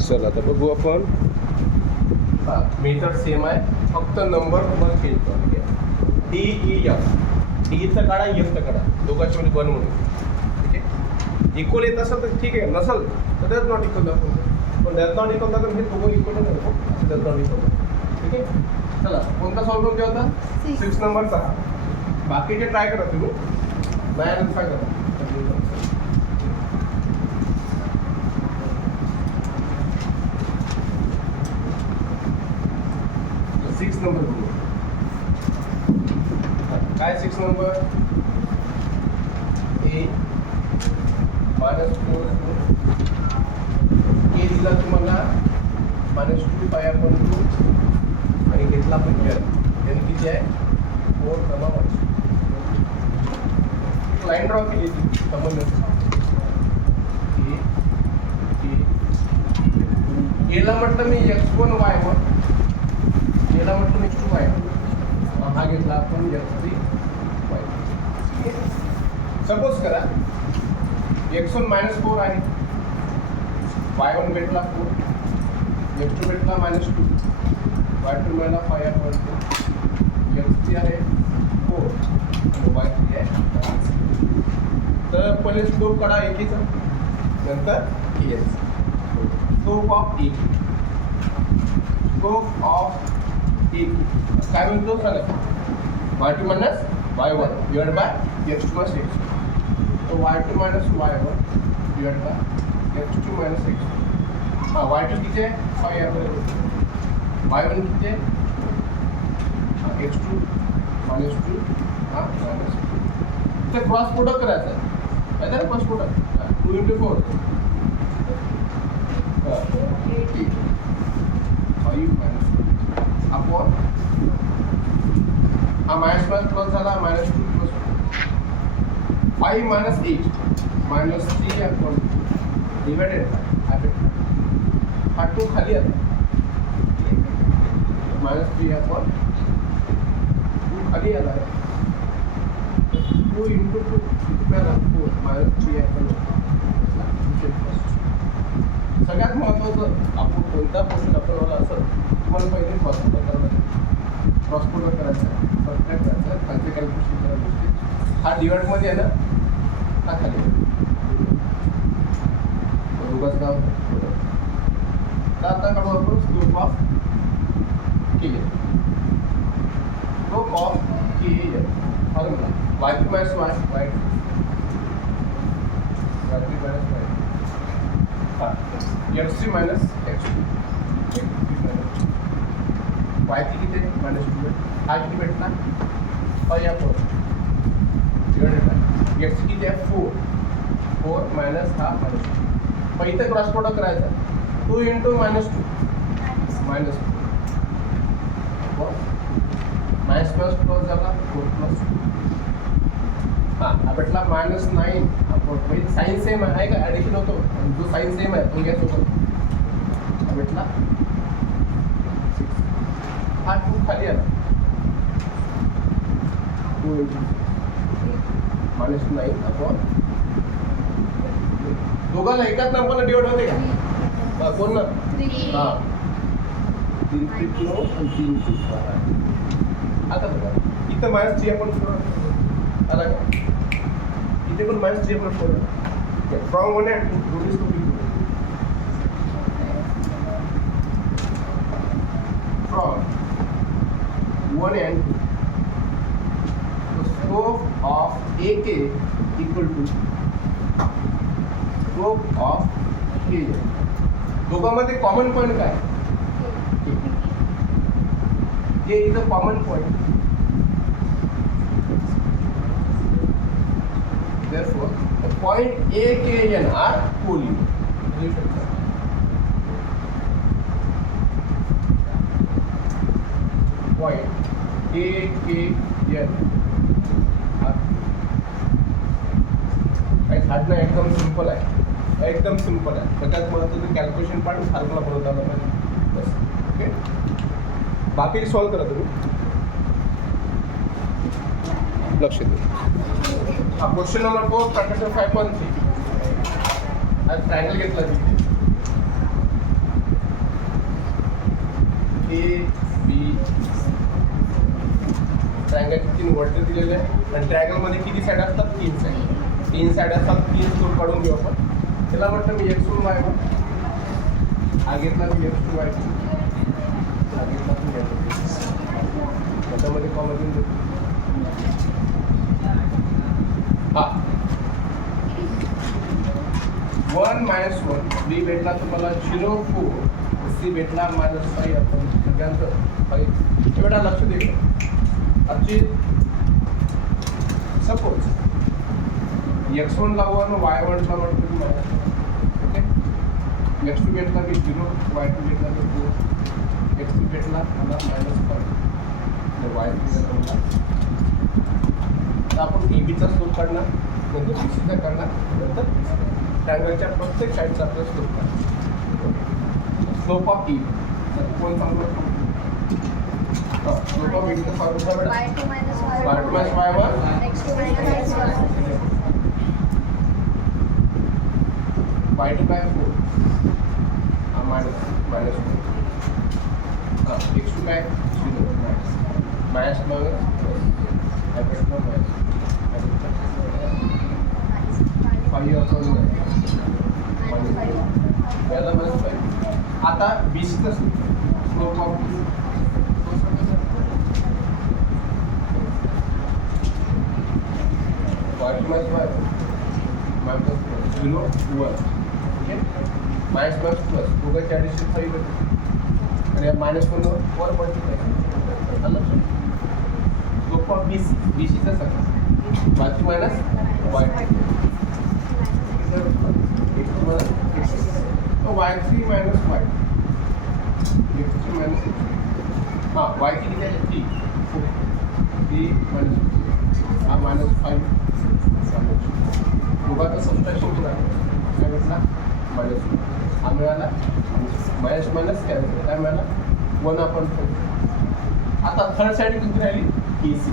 चला आता बघू आपण. मेथड सेम आहे, फक्त नंबर तुम्हाला चेंज करा. ठीक आहे, DEF डीचा काढा, एफचा काढा, दोघांच्या मध्ये 1 म्हणून. ठीक आहे, इक्वल येत असेल तर ठीक आहे, नसेल तर डॅज नॉट इक्वल दाखवतो. पण डॅज नॉट इक्वल दाखवून हे दोघं इक्वल नाही नको, असं डॅज नॉट इक्वल. ठीक आहे, चला कोणता सॉल्व करून होता? 6 नंबरचा. बाकीचे ट्राय करा तुम्ही, नाही ट्राय करा. 6 नंबर काय? 6 नंबर A -4 A दिला तुम्हाला -2 पाय आपण 2 आणि घेतला आपण n किती आहे? 4 कमा 1. लाईन ड्रॉ केली ती संबंध Aला म्हटलं मी x1 y1, Aला म्हटलं मी x2 y1, हा घेतला आपण x3 y2. सपोज करा x1 -4 आहे, y1 भेटला 4, x2 भेटला -2, y2 मिळाला 5, x3 आहे 4, y3 आहे 5. तर पहिले स्कोप काढा एकीचा, नंतर ES. Scope of E, scope of E काय म्हणतो सांगा? y2 - y1 divide by x2 - x2. तो y2 - y1 divide by x2 - x2. हाँ, y2 किती आहे? 5 आहे, y1 किती आहे? x2 -2 हाँ -2. तर क्रॉस प्रोडक्ट करायचं आहे, काय त्याला क्रॉस प्रोडक्ट 2 × 4 5 अपॉन हा माइनस प्लस झाला, -2 प्लस 5 - 8 -3 अपॉन डिवाइडेड हा 2 खाली आता -3 अपॉन 2 खाली आला आहे. 2 × 2 4 -3 अपॉन. सगळ्यात महत्त्वाचं आपण कोणता क्वेश्चन आपल्याला असं तुम्हाला पहिले क्रॉस प्रोडक्ट करायचा आहे, सबट्रॅक्ट करायचा आहे, खालचे कॅल्क्युलेशन करायची गोष्टी. हा डिवाइडमध्ये आहे ना, हा खाली दोघांचं नाव. तर आता काढू आपण scope of K. Scope of K formula y2 - y, x3 - x2, y किती आहे? -2. हा किती भेटला? 5 4 डिवाइडेड बाय x किती आहे? 4 मायनस हा -2. मग इथे क्रॉस प्रोडक्ट करायचा, 2 × -2 -2 मायनस प्लस प्लस झाला 4 प्लस. हा भेटला -9 आपण साइन सेम आहे का? ॲडिशन होतो, जो साइन सेम आहे तो घ्या सोबत. हा भेटला 6. हा 2 खाली आला, 2 × -9 अपॉन. दोघांना एकाच नंबरला डिवाइड होते का? कोण ना? हां 3 × 9 आणि 3 × 12. आता बघा इथं -3 आपण आला का? इथे पण -3 आपण फोर. फ्रॉम 1 and 2 दोन्हीच तुम्ही from 1 and 2 the scope of AK equal to scope of K. दोघांमध्ये कॉमन पॉईंट काय? K is a common point. Therefore, the point A, K, N are collinear. Point A, K, N are. Hard ना एकदम simple आहे, एकदम simple आहे. सगळ्यात महत्त्वाचं calculation part formula बनवता आला पाहिजे बस. ओके, बाकी सॉल्व करा तुम्ही, लक्ष द्या. हा क्वेश्चन नंबर 4 प्रॅक्टिस 5.3. आज ट्रायंगल घेतला तिथे 3 वर्टर दिलेले आहे आणि ट्रायंगलमध्ये किती साईड असतात 3 साईड. 3 साईड असतात 3 स्लोप काढून घेऊ आपण. त्याला म्हटलं मी x1 y1 हा घेतला मी x2 y2 हा घेतला मी त्याच्यामध्ये कॉमन घेऊन देतो. हा 1 - 1 b भेटला तुम्हाला 0 4 सी भेटला -5 आपण सगळ्यांचं 5 एवढा लक्ष द्यायचं. आजची सपोज x1 ला 1 y1 ला म्हटलं तुम्हाला ओके x2 भेटला की 0 y2 भेटला की 4 x3 भेटला मला -5 y3 भेटला. तर आपण एबीचा स्लोप काढणार नंतर बीसीचा काढणार नंतर ट्रायंगलच्या प्रत्येक साईडचा आपला स्लोप काढणार. स्लोप ऑफ ई कोण सांगतो स्लोप ऑफ ईचा फॉर्म्युला बेटा y2 - y2 - y1 x2 - x1 y2 by 4 minus 4 x2 by 0 minus minus 5 upon याला minus 5. आता BC चा slope of y2 minus y minus 0 1 okay minus plus दोघांच्या addition 5 भेटते आणि minus पण वर पडते स्लोप ऑफ बीसीचा सगळं बाकी minus y2 y3 minus y x3 minus x हां y किती आहे 3 minus हा -5 दोघांचा सबट्रॅक्शन करा काय भेटला मायनस हा मिळाला मायनस मायनस काय मिळाला 1 आपण. आता थर्ड साईड किती राहिली AC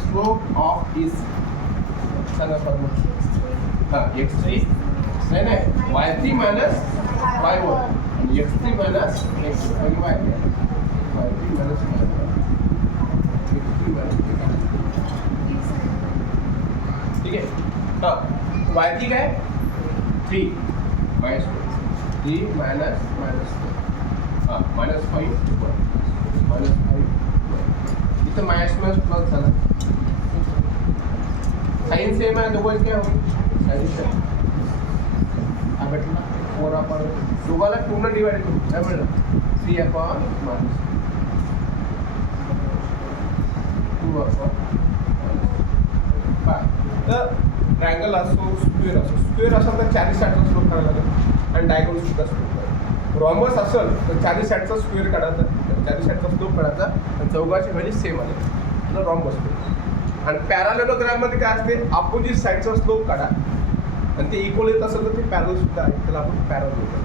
स्लोप ऑफ AC सांगा फॉर्म्युला हां x3 नाही y3 minus y1 आणि x3 minus x2 आणि y3 minus x3 minus ठीक आहे. हां y3 काय 3 minus 3 minus हां -5 -5 इथं मायनस प्लस झाला. साइन सेम आहे दोघं काय होईल साइन सेम हा भेटला 4 आपण दोघाला 2 ने डिवाइड करू काय मिळेल 3 अपॉन -2 अपॉन 5. तर ट्रायंगल असो स्क्वेअर असेल तर चारी साईडचा स्लोप काढायला लागेल आणि डायगोनल सुद्धा स्लोप काढायला. रॉम्बस असेल तर चारी साईडचा स्क्वेअर काढायचा चारी साईडचा स्लोप काढायचा आणि चौघाची व्हॅल्यू सेम आली तर रॉम्बस. आणि पॅरालेलोग्राममध्ये काय असते अपोजिट साईडचा स्लोप काढा आणि ते इक्वल येत असेल तर ते पॅरल सुद्धा आहे त्याला आपण पॅरल म्हणतो.